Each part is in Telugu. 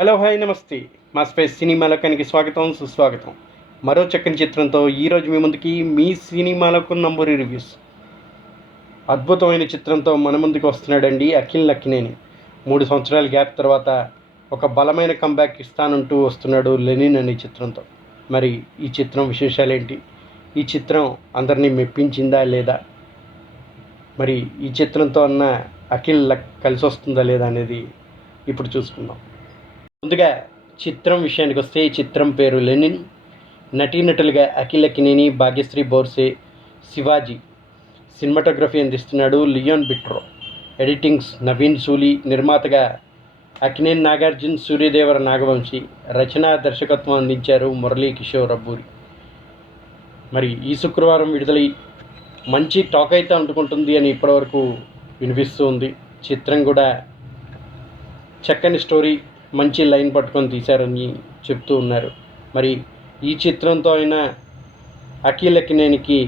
హలో హాయ్ నమస్తే. మా స్పేస్ సినిమాలకానికి స్వాగతం సుస్వాగతం. మరో చక్కని చిత్రంతో ఈరోజు మీ ముందుకి మీ సినిమాలకు నంబూరి రివ్యూస్ అద్భుతమైన చిత్రంతో మన ముందుకు వస్తున్నాడండి అఖిల్ లక్కినేని. 3 సంవత్సరాల గ్యాప్ తర్వాత ఒక బలమైన కంబ్యాక్ ఇస్తానంటూ వస్తున్నాడు లెనిన్ అనే చిత్రంతో. మరి ఈ చిత్రం విశేషాలేంటి, ఈ చిత్రం అందరినీ మెప్పించిందా లేదా, మరి ఈ చిత్రంతో అన్న అఖిల్ కలిసి వస్తుందా లేదా అనేది ఇప్పుడు చూసుకుందాం. ముందుగా చిత్రం విషయానికి వస్తే ఈ చిత్రం పేరు లెనిన్. నటీనటులుగా అఖిల్ లక్కినేని, భాగ్యశ్రీ బోర్సే, శివాజీ. సినిమాటోగ్రఫీ అందిస్తున్నాడు లియోన్ బిట్రో. ఎడిటింగ్స్ నవీన్ సూలి. నిర్మాతగా అక్కినేని నాగార్జున, సూర్యదేవర నాగవంశి. రచన దర్శకత్వం అందించారు మురళీ కిషోర్ అబ్బూరి. మరి ఈ శుక్రవారం విడుదలై మంచి టాక్ అయితే అందుకుంటుంది అని ఇప్పటివరకు వినిపిస్తూ ఉంది. చిత్రం కూడా చక్కని స్టోరీ, మంచి లైన్ పట్టుకొని తీశారని చెప్తూ ఉన్నారు. మరి ఈ చిత్రంతో అయినా అఖిల్ లక్కినేనికి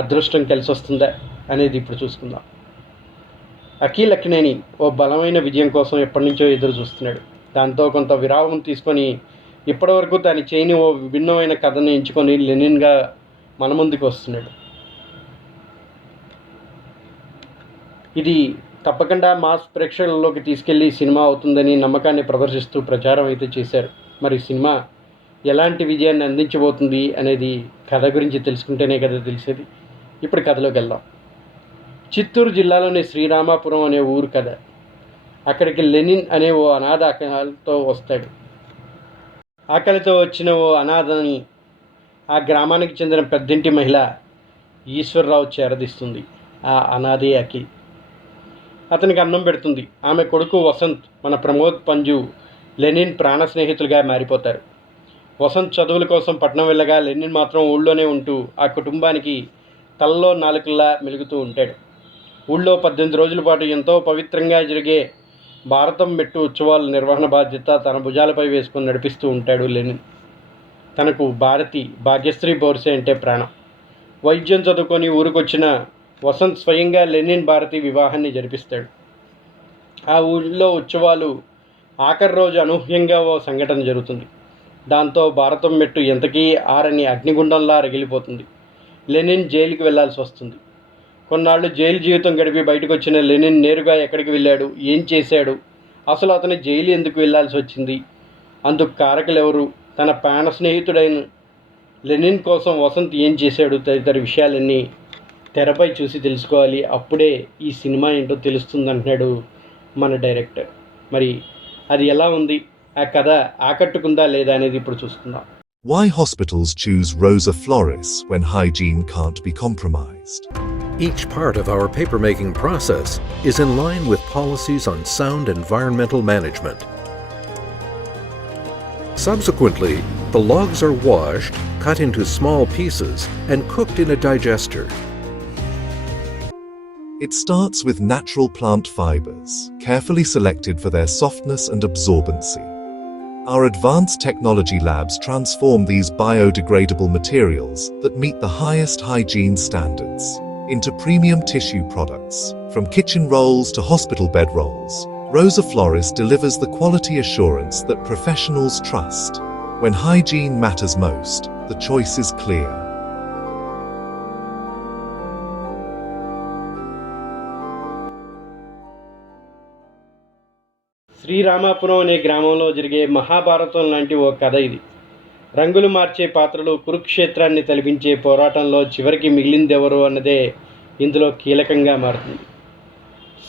అదృష్టం కలిసి వస్తుందా అనేది ఇప్పుడు చూసుకుందాం. అఖిల్ లక్కినేని ఓ బలమైన విజయం కోసం ఎప్పటి నుంచో ఎదురు చూస్తున్నాడు. దాంతో కొంత విరామం తీసుకొని ఇప్పటివరకు తాను చేయని ఓ విభిన్నమైన కథను ఎంచుకొని లెనిన్గా మన ముందుకు వస్తున్నాడు. ఇది తప్పకుండా మాస్ ప్రేక్షకులలోకి తీసుకెళ్లి సినిమా అవుతుందని నమ్మకాన్ని ప్రదర్శిస్తూ ప్రచారం అయితే చేశారు. మరి సినిమా ఎలాంటి విజయాన్ని అందించబోతుంది అనేది కథ గురించి తెలుసుకుంటేనే కదా తెలిసేది. ఇప్పుడు కథలోకి వెళ్దాం. చిత్తూరు జిల్లాలోని శ్రీరామాపురం అనే ఊరు కథ. అక్కడికి లెనిన్ అనే ఓ అనాథ ఆకలితో వస్తాడు. ఆకలితో వచ్చిన ఓ అనాథని ఆ గ్రామానికి చెందిన పెద్దింటి మహిళ ఈశ్వర్రావు చేరదీస్తుంది. ఆ అనాథే అఖిల్. అతనికి అన్నం పెడుతుంది. ఆమె కొడుకు వసంత్, మన ప్రమోద్ పంజు, లెనిన్ ప్రాణ స్నేహితులుగా మారిపోతారు. వసంత్ చదువుల కోసం పట్నం వెళ్ళగా లెనిన్ మాత్రం ఊళ్ళోనే ఉంటూ ఆ కుటుంబానికి తలలో నాలుకల్లా మెలుగుతూ ఉంటాడు. ఊళ్ళో 18 రోజుల పాటు ఎంతో పవిత్రంగా జరిగే భారతం మెట్టు ఉత్సవాల నిర్వహణ బాధ్యత తన భుజాలపై వేసుకొని నడిపిస్తూ ఉంటాడు లెనిన్. తనకు భాగ్యశ్రీ బోర్సే అంటే ప్రాణం. వైద్యం చదువుకొని ఊరికొచ్చిన వసంత్ స్వయంగా లెనిన్ భారతి వివాహాన్ని జరిపిస్తాడు. ఆ ఊళ్ళో ఉత్సవాలు ఆఖరి రోజు అనూహ్యంగా ఓ సంఘటన జరుగుతుంది. దాంతో భారతం మెట్టు ఎంతకీ ఆరని అగ్నిగుండంలా రగిలిపోతుంది. లెనిన్ జైలుకి వెళ్లాల్సి వస్తుంది. కొన్నాళ్ళు జైలు జీవితం గడిపి బయటకు వచ్చిన లెనిన్ నేరుగా ఎక్కడికి వెళ్ళాడు, ఏం చేశాడు, అసలు అతను జైలు ఎందుకు వెళ్లాల్సి వచ్చింది, అందుకు కారకులు ఎవరు, తన ప్రాణ స్నేహితుడైన లెనిన్ కోసం వసంత్ ఏం చేశాడు తదితర విషయాలన్నీ తెరపై చూసి తెలుసుకోవాలి. అప్పుడే ఈ సినిమా ఏంటో తెలుస్తుంది అంటున్నాడు మన డైరెక్టర్. మరి అది ఎలా ఉంది, ఆ కథ ఆకట్టుకుందా లేదా అనేది ఇప్పుడు చూసుకుందాం. Why hospitals choose Rosa Flores when hygiene can't be compromised. Each part of our papermaking process is in line with policies on sound environmental management. Subsequently, the logs are washed, cut into small pieces, and cooked in a digester. It starts with natural plant fibers, carefully selected for their softness and absorbency. Our advanced technology labs transform these biodegradable materials that meet the highest hygiene standards into premium tissue products. From kitchen rolls to hospital bed rolls, Rosa Flores delivers the quality assurance that professionals trust. When hygiene matters most, the choice is clear. శ్రీరామాపురం అనే గ్రామంలో జరిగే మహాభారతం లాంటి ఓ కథ ఇది. రంగులు మార్చే పాత్రలు కురుక్షేత్రాన్ని తలపించే పోరాటంలో చివరికి మిగిలిందెవరు అన్నదే ఇందులో కీలకంగా మారుతుంది.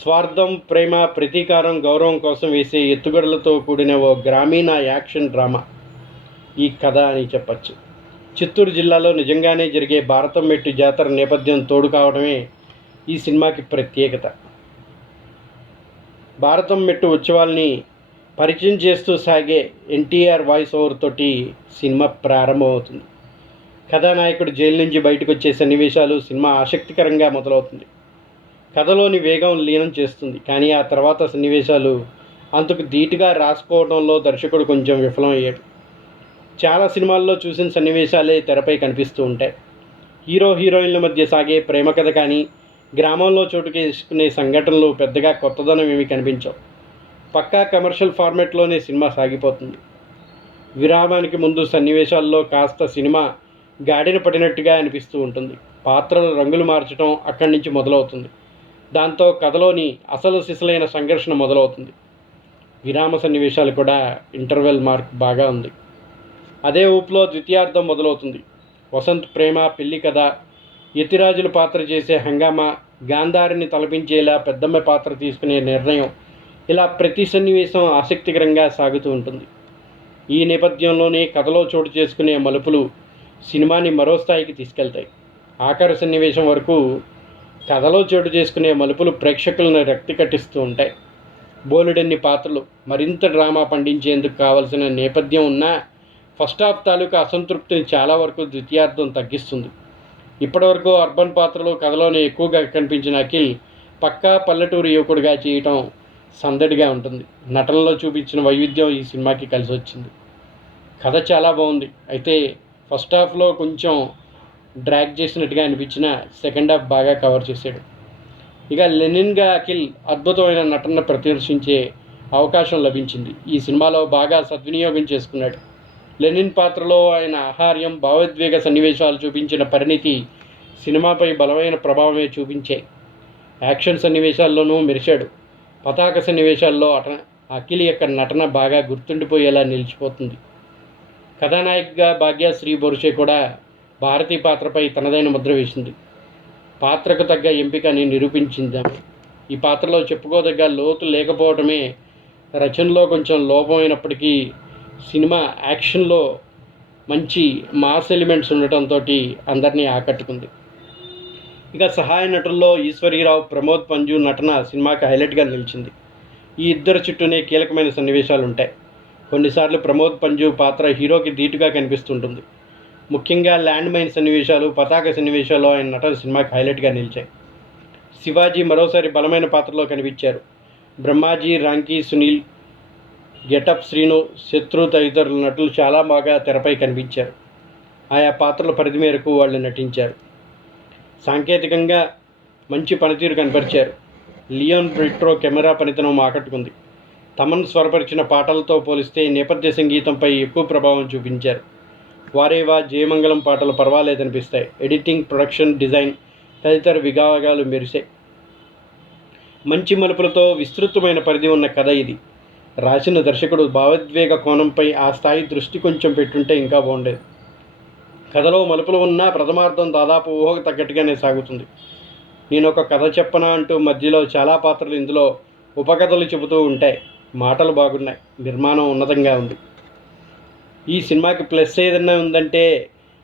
స్వార్థం, ప్రేమ, ప్రతీకారం, గౌరవం కోసం వేసే ఎత్తుగడలతో కూడిన ఓ గ్రామీణ యాక్షన్ డ్రామా ఈ కథ అని చెప్పచ్చు. చిత్తూరు జిల్లాలో నిజంగానే జరిగే భారతం మెట్టు జాతర నేపథ్యం తోడు కావడమే ఈ సినిమాకి ప్రత్యేకత. భారతం మెట్టు ఉత్సవాల్ని పరిచయం చేస్తూ సాగే ఎన్టీఆర్ వాయిస్ ఓవర్ తోటి సినిమా ప్రారంభమవుతుంది. కథానాయకుడు జైలు నుంచి బయటకు వచ్చే సన్నివేశాలు సినిమా ఆసక్తికరంగా మొదలవుతుంది. కథలోని వేగం లీనం చేస్తుంది. కానీ ఆ తర్వాత సన్నివేశాలు అంతకు ధీటుగా రాసుకోవడంలో దర్శకుడు కొంచెం విఫలమయ్యాడు. చాలా సినిమాల్లో చూసిన సన్నివేశాలే తెరపై కనిపిస్తూ ఉంటాయి. హీరో హీరోయిన్ల మధ్య సాగే ప్రేమ కథ కానీ, గ్రామంలో చోటు చేసుకునే సంఘటనలు పెద్దగా కొత్తదనం ఏమీ కనిపించవు. పక్కా కమర్షియల్ ఫార్మాట్లోనే సినిమా సాగిపోతుంది. విరామానికి ముందు సన్నివేశాల్లో కాస్త సినిమా గాడిన పడినట్టుగా అనిపిస్తూ ఉంటుంది. పాత్రల రంగులు మార్చడం అక్కడి నుంచి మొదలవుతుంది. దాంతో కథలోని అసలు సిసలైన సంఘర్షణ మొదలవుతుంది. విరామ సన్నివేశాలు కూడా ఇంటర్వెల్ మార్క్ బాగా ఉంది. అదే ఊపులో ద్వితీయార్థం మొదలవుతుంది. వసంత్ ప్రేమ పెళ్లి కథ, యతిరాజుల పాత్ర చేసే హంగామా, గాంధారిని తలపించేలా పెద్దమ్మ పాత్ర తీసుకునే నిర్ణయం, ఇలా ప్రతి సన్నివేశం ఆసక్తికరంగా సాగుతూ ఉంటుంది. ఈ నేపథ్యంలోనే కథలో చోటు చేసుకునే మలుపులు సినిమాని మరో స్థాయికి తీసుకెళ్తాయి. ఆఖరి సన్నివేశం వరకు కథలో చోటు చేసుకునే మలుపులు ప్రేక్షకులను రక్తి కట్టిస్తూ ఉంటాయి. బోలెడన్ని పాత్రలు, మరింత డ్రామా పండించేందుకు కావలసిన నేపథ్యం ఉన్నా ఫస్ట్ హాఫ్ తాలూకా అసంతృప్తిని చాలా వరకు ద్వితీయార్థం తగ్గిస్తుంది. ఇప్పటివరకు అర్బన్ పాత్రలు కథలోనే ఎక్కువగా కనిపించిన అఖిల్ పక్కా పల్లెటూరు యువకుడిగా చేయటం సందడిగా ఉంటుంది. నటనలో చూపించిన వైవిధ్యం ఈ సినిమాకి కలిసి వచ్చింది. కథ చాలా బాగుంది. అయితే ఫస్ట్ హాఫ్లో కొంచెం డ్రాగ్ చేసినట్టుగా అనిపించిన సెకండ్ హాఫ్ బాగా కవర్ చేశాడు. ఇక లెనిన్గా అఖిల్ అద్భుతమైన నటన ప్రదర్శించే అవకాశం లభించింది. ఈ సినిమాలో బాగా సద్వినియోగం చేసుకున్నాడు. లెనిన్ పాత్రలో ఆయన ఆహార్యం, భావోద్వేగ సన్నివేశాలు చూపించిన పరిణితి సినిమాపై బలమైన ప్రభావమే చూపించాయి. యాక్షన్ సన్నివేశాల్లోనూ మెరిశాడు. పతాక సన్నివేశాల్లో అఖిల్ యొక్క నటన బాగా గుర్తుండిపోయేలా నిలిచిపోతుంది. కథానాయికగా భాగ్యశ్రీ బొరుషే కూడా భారతీ పాత్రపై తనదైన ముద్ర వేసింది. పాత్రకు తగ్గ ఎంపికని నిరూపించింది. ఈ పాత్రలో చెప్పుకోదగ్గ లోతు లేకపోవడమే రచనలో కొంచెం లోపమైనప్పటికీ సినిమా యాక్షన్లో మంచి మాస్ ఎలిమెంట్స్ ఉండటంతో అందరినీ ఆకట్టుకుంది. ఇక సహాయ నటుల్లో ఈశ్వరీరావు, ప్రమోద్ పంజు నటన సినిమాకి హైలైట్గా నిలిచింది. ఈ ఇద్దరు చుట్టూనే కీలకమైన సన్నివేశాలు ఉంటాయి. కొన్నిసార్లు ప్రమోద్ పంజు పాత్ర హీరోకి ధీటుగా కనిపిస్తుంటుంది. ముఖ్యంగా ల్యాండ్ మైన్ సన్నివేశాలు, పతాక సన్నివేశాల్లో ఆయన నటన సినిమాకి హైలైట్గా నిలిచాయి. శివాజీ మరోసారి బలమైన పాత్రలో కనిపించారు. బ్రహ్మాజీ, రాంకీ, సునీల్, గెటప్ శ్రీను, శత్రు తదితరుల నటులు చాలా బాగా తెరపై కనిపించారు. ఆయా పాత్రల పరిధి మేరకు వాళ్ళు నటించారు. సాంకేతికంగా మంచి పనితీరు కనపరిచారు. లియోన్ బ్రిట్రో కెమెరా పనితనం ఆకట్టుకుంది. తమన్ స్వరపరిచిన పాటలతో పోలిస్తే నేపథ్య సంగీతంపై ఎక్కువ ప్రభావం చూపించారు. వారేవా, జయమంగళం పాటలు పర్వాలేదనిపిస్తాయి. ఎడిటింగ్, ప్రొడక్షన్ డిజైన్ తదితర విభాగాలు మెరిసే. మంచి మలుపులతో విస్తృతమైన పరిధి ఉన్న కథ ఇది. రాసిన దర్శకుడు భావోద్వేగ కోణంపై ఆ స్థాయి దృష్టి కొంచెం పెట్టుంటే ఇంకా బాగుండేది. కథలో మలుపులు ఉన్నా ప్రథమార్థం దాదాపు ఊహకు తగ్గట్టుగానే సాగుతుంది. నేను ఒక కథ చెప్పనా అంటూ మధ్యలో చాలా పాత్రలు ఇందులో ఉపకథలు చెబుతూ ఉంటాయి. మాటలు బాగున్నాయి. నిర్మాణం ఉన్నతంగా ఉంది. ఈ సినిమాకి ప్లస్ ఏదన్నా ఉందంటే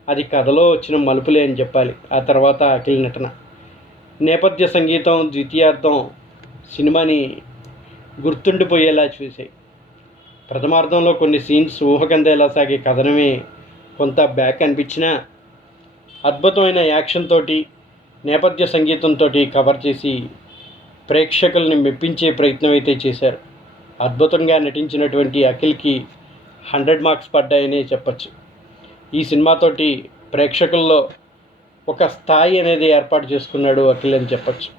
అది కథలో వచ్చిన మలుపులే అని చెప్పాలి. ఆ తర్వాత అఖిల్ నటన, నేపథ్య సంగీతం ద్వితీయార్థం సినిమాని గుర్తుండిపోయేలా చూసాయి. ప్రథమార్థంలో కొన్ని సీన్స్ ఊహకందేలా సాగే కథనమే కొంత బ్యాక్ అనిపించినా అద్భుతమైన యాక్షన్ తోటి, నేపథ్య సంగీతంతో కవర్ చేసి ప్రేక్షకుల్ని మెప్పించే ప్రయత్నం అయితే చేశారు. అద్భుతంగా నటించినటువంటి అఖిల్కి 100 మార్క్స్ పడ్డాయనే చెప్పచ్చు. ఈ సినిమాతోటి ప్రేక్షకుల్లో ఒక స్థాయి అనేది ఏర్పాటు చేసుకున్నాడు అఖిల్ అని చెప్పచ్చు.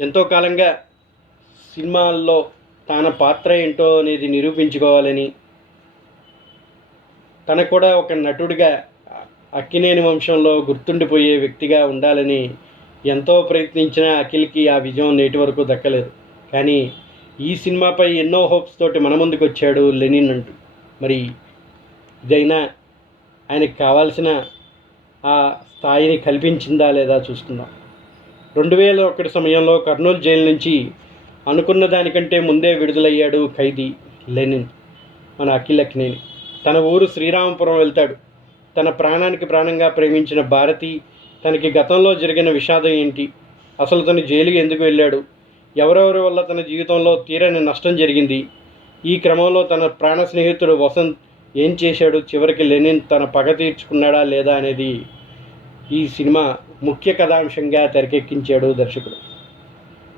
ఎంతో కాలంగా సినిమాల్లో తన పాత్ర ఏంటో అనేది నిరూపించుకోవాలని, తనకు కూడా ఒక నటుడిగా అక్కినేని వంశంలో గుర్తుండిపోయే వ్యక్తిగా ఉండాలని ఎంతో ప్రయత్నించిన అఖిల్కి ఆ విజయం నేటి వరకు దక్కలేదు. కానీ ఈ సినిమాపై ఎన్నో హోప్స్ తోటి మన ముందుకు వచ్చాడు లెనిన్ అంటూ. మరి ఇదైనా ఆయనకు కావాల్సిన ఆ స్థాయిని కల్పించిందా లేదా చూసుకుందాం. 2001 సమయంలో కర్నూలు జైలు నుంచి అనుకున్న దానికంటే ముందే విడుదలయ్యాడు ఖైదీ లెనిన్, మన అఖిల్ అక్కినేని. తన ఊరు శ్రీరామపురం వెళ్తాడు. తన ప్రాణానికి ప్రాణంగా ప్రేమించిన భారతి, తనకి గతంలో జరిగిన విషాదం ఏంటి, అసలు తను జైలుకి ఎందుకు వెళ్ళాడు, ఎవరెవరి వల్ల తన జీవితంలో తీరని నష్టం జరిగింది, ఈ క్రమంలో తన ప్రాణ స్నేహితుడు వసంత్ ఏం చేశాడు, చివరికి లెనిన్ తన పగ తీర్చుకున్నాడా లేదా అనేది ఈ సినిమా ముఖ్య కథాంశంగా తెరకెక్కించాడు దర్శకుడు.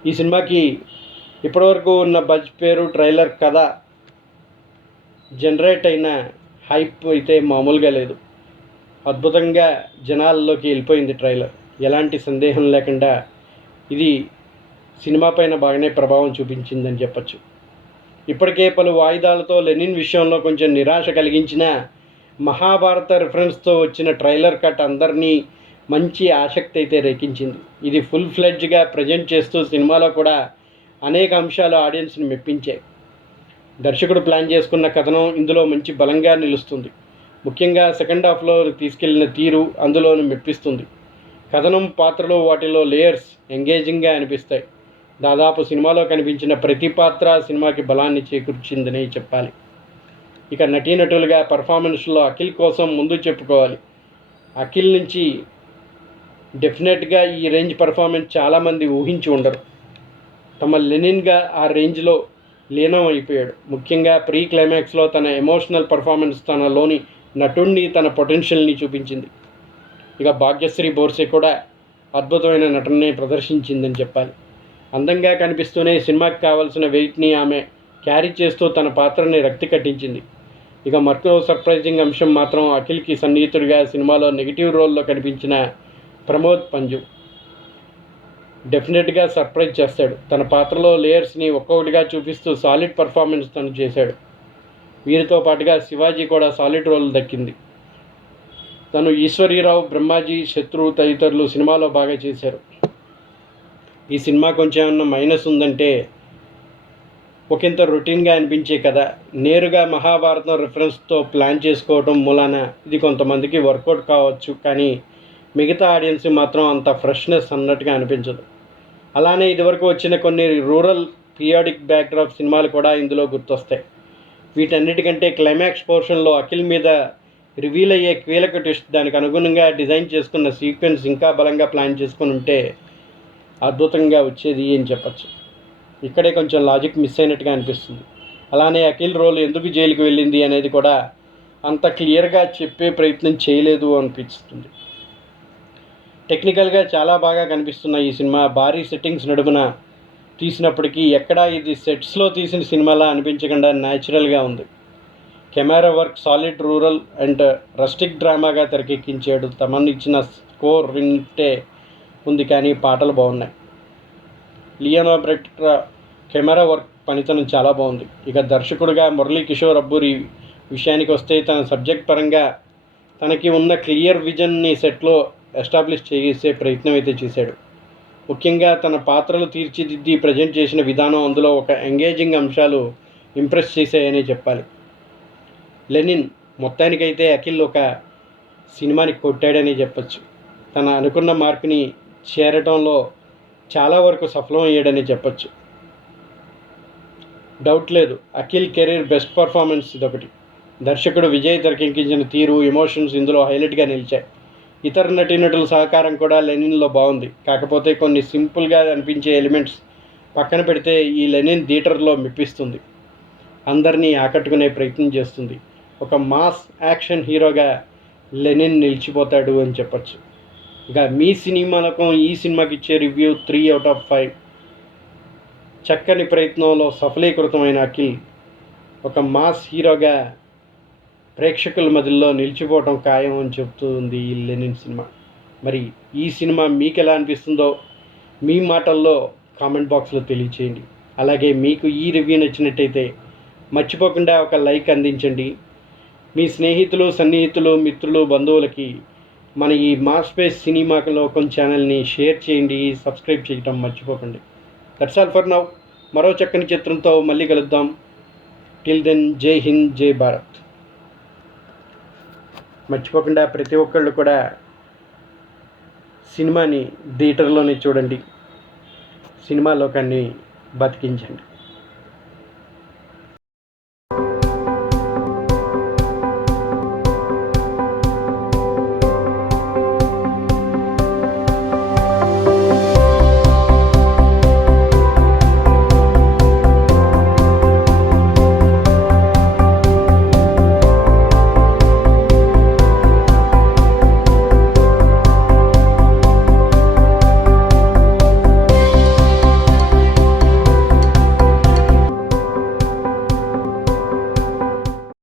ఈ సినిమాకి ఇప్పటివరకు ఉన్న బజ్ పేరు, ట్రైలర్, కథ జనరేట్ అయిన హైప్ అయితే మామూలుగా లేదు. అద్భుతంగా జనాల్లోకి వెళ్ళిపోయింది ట్రైలర్. ఎలాంటి సందేహం లేకుండా ఇది సినిమా పైన బాగానే ప్రభావం చూపించిందని చెప్పచ్చు. ఇప్పటికే పలు వాయిదాలతో లెనిన్ విషయంలో కొంచెం నిరాశ కలిగించిన మహాభారత రిఫరెన్స్తో వచ్చిన ట్రైలర్ కట్ అందరినీ మంచి ఆసక్తి అయితే రేకించింది. ఇది ఫుల్ ఫ్లెడ్జ్గా ప్రజెంట్ చేస్తూ సినిమాలో కూడా అనేక అంశాలు ఆడియన్స్ని మెప్పించాయి. దర్శకుడు ప్లాన్ చేసుకున్న కథనం ఇందులో మంచి బలంగా నిలుస్తుంది. ముఖ్యంగా సెకండ్ హాఫ్లో తీసుకెళ్లిన తీరు అందులోనూ మెప్పిస్తుంది. కథనం, పాత్రలు, వాటిలో లేయర్స్ ఎంగేజింగ్గా అనిపిస్తాయి. దాదాపు సినిమాలో కనిపించిన ప్రతి పాత్ర సినిమాకి బలాన్ని చేకూర్చిందని చెప్పాలి. ఇక నటీనటులుగా పర్ఫార్మెన్స్లో అఖిల్ కోసం ముందు చెప్పుకోవాలి. అఖిల్ నుంచి డెఫినెట్గా ఈ రేంజ్ పర్ఫార్మెన్స్ చాలామంది ఊహించి ఉండరు. తమ లెనిన్గా ఆ రేంజ్లో లీనం అయిపోయాడు. ముఖ్యంగా ప్రీ క్లైమాక్స్లో తన ఎమోషనల్ పర్ఫార్మెన్స్, తనలోని నటుడిని, తన పొటెన్షియల్ని చూపించింది. ఇక భాగ్యశ్రీ బోర్సే కూడా అద్భుతమైన నటనని ప్రదర్శించిందని చెప్పాలి. అందంగా కనిపిస్తూనే సినిమాకి కావాల్సిన వెయిట్ని ఆమె క్యారీ చేస్తూ తన పాత్రని రక్తి కట్టించింది. ఇక మరో సర్ప్రైజింగ్ అంశం మాత్రం అఖిల్కి సన్నిహితుడిగా సినిమాలో నెగిటివ్ రోల్లో కనిపించిన ప్రమోద్ పంజు. డెఫినెట్గా సర్ప్రైజ్ చేస్తాడు. తన పాత్రలో లేయర్స్ని ఒక్కొక్కటిగా చూపిస్తూ సాలిడ్ పర్ఫార్మెన్స్ తను చేశాడు. వీరితో పాటుగా శివాజీ కూడా సాలిడ్ రోల్ దక్కింది. తను ఈశ్వరీరావు, బ్రహ్మాజీ, శత్రు తదితరులు సినిమాలో బాగా చేశారు. ఈ సినిమా కొంచెం ఏమన్నా మైనస్ ఉందంటే ఒకంత రొటీన్గా అనిపించే కథ, నేరుగా మహాభారతం రిఫరెన్స్తో ప్లాన్ చేసుకోవడం మూలాన ఇది కొంతమందికి వర్కౌట్ కావచ్చు. కానీ మిగతా ఆడియన్స్ మాత్రం అంత ఫ్రెష్నెస్ అన్నట్టుగా అనిపించదు. అలానే ఇదివరకు వచ్చిన కొన్ని రూరల్ పీరియాడిక్ బ్యాక్డ్రాప్ సినిమాలు కూడా ఇందులో గుర్తొస్తాయి. వీటన్నిటికంటే క్లైమాక్స్ పోర్షన్లో అఖిల్ మీద రివీల్ అయ్యే కీలక ట్విస్ట్, దానికి అనుగుణంగా డిజైన్ చేసుకున్న సీక్వెన్స్ ఇంకా బలంగా ప్లాన్ చేసుకుని ఉంటే అద్భుతంగా వచ్చేది అని చెప్పచ్చు. ఇక్కడే కొంచెం లాజిక్ మిస్ అయినట్టుగా అనిపిస్తుంది. అలానే అఖిల్ రోల్ ఎందుకు జైలుకి వెళ్ళింది అనేది కూడా అంత క్లియర్గా చెప్పే ప్రయత్నం చేయలేదు అనిపిస్తుంది. టెక్నికల్గా చాలా బాగా కనిపిస్తున్న ఈ సినిమా భారీ సెట్టింగ్స్ నడుమున తీసినప్పటికీ ఎక్కడా ఇది సెట్స్లో తీసిన సినిమాలా అనిపించకుండా న్యాచురల్గా ఉంది. Camera work solid rural and rustic డ్రామాగా తెరకెక్కించాడు. తమన్ ఇచ్చిన స్కోర్ వింటే ఉంది, కానీ పాటలు బాగున్నాయి. లియోనో బ్రెట్రా కెమెరా వర్క్ పనితనం చాలా బాగుంది. ఇక దర్శకుడిగా మురళీ కిషోర్ అబ్బూరి విషయానికి వస్తే తన సబ్జెక్ట్ పరంగా తనకి ఉన్న క్లియర్ విజన్ని సెట్లో ఎస్టాబ్లిష్ చేసే ప్రయత్నం అయితే చేశాడు. ముఖ్యంగా తన పాత్రలు తీర్చిదిద్ది ప్రజెంట్ చేసిన విధానం, అందులో ఒక ఎంగేజింగ్ అంశాలు ఇంప్రెస్ చేశాయని చెప్పాలి. లెనిన్ మొత్తానికైతే అఖిల్ ఒక సినిమాని కొట్టాడని చెప్పచ్చు. తన అనుకున్న మార్కుని చేరటంలో చాలా వరకు సఫలం అయ్యాడని చెప్పచ్చు. డౌట్ లేదు, అఖిల్ కెరీర్ బెస్ట్ పర్ఫార్మెన్స్ ఇదొకటి. దర్శకుడు విజయ్ తెరకెక్కించిన తీరు, ఎమోషన్స్ ఇందులో హైలైట్గా నిలిచాయి. ఇతర నటీనటుల సహకారం కూడా లెనిన్లో బాగుంది. కాకపోతే కొన్ని సింపుల్గా అనిపించే ఎలిమెంట్స్ పక్కన పెడితే ఈ లెనిన్ థియేటర్లో మెప్పిస్తుంది, అందరినీ ఆకట్టుకునే ప్రయత్నం చేస్తుంది. ఒక మాస్ యాక్షన్ హీరోగా లెనిన్ నిలిచిపోతాడు అని చెప్పచ్చు. ఇక మీ సినిమాలకు ఈ సినిమాకి ఇచ్చే రివ్యూ 3/5. చక్కని ప్రయత్నంలో సఫలీకృతమైన అఖిల్ ఒక మాస్ హీరోగా ప్రేక్షకుల మధ్యలో నిలిచిపోవటం ఖాయం అని చెప్తుంది ఈ లెనిన్ సినిమా. మరి ఈ సినిమా మీకు ఎలా అనిపిస్తుందో మీ మాటల్లో కామెంట్ బాక్స్లో తెలియచేయండి. అలాగే మీకు ఈ రివ్యూ నచ్చినట్టయితే మర్చిపోకుండా ఒక లైక్ అందించండి. మీ స్నేహితులు, సన్నిహితులు, మిత్రులు, బంధువులకి మన ఈ మాస్ స్పేస్ సినిమా లోకం ఛానల్ని షేర్ చేయండి, సబ్స్క్రైబ్ చేయటం మర్చిపోకండి. That's all for now. మరో చక్కని చిత్రంతో మళ్ళీ కలుద్దాం. టిల్ దెన్, జై హింద్, జై భారత్. మర్చిపోకుండా ప్రతి ఒక్కళ్ళు కూడా సినిమాని థియేటర్లోనే చూడండి, సినిమా లోకాన్ని బతికించండి.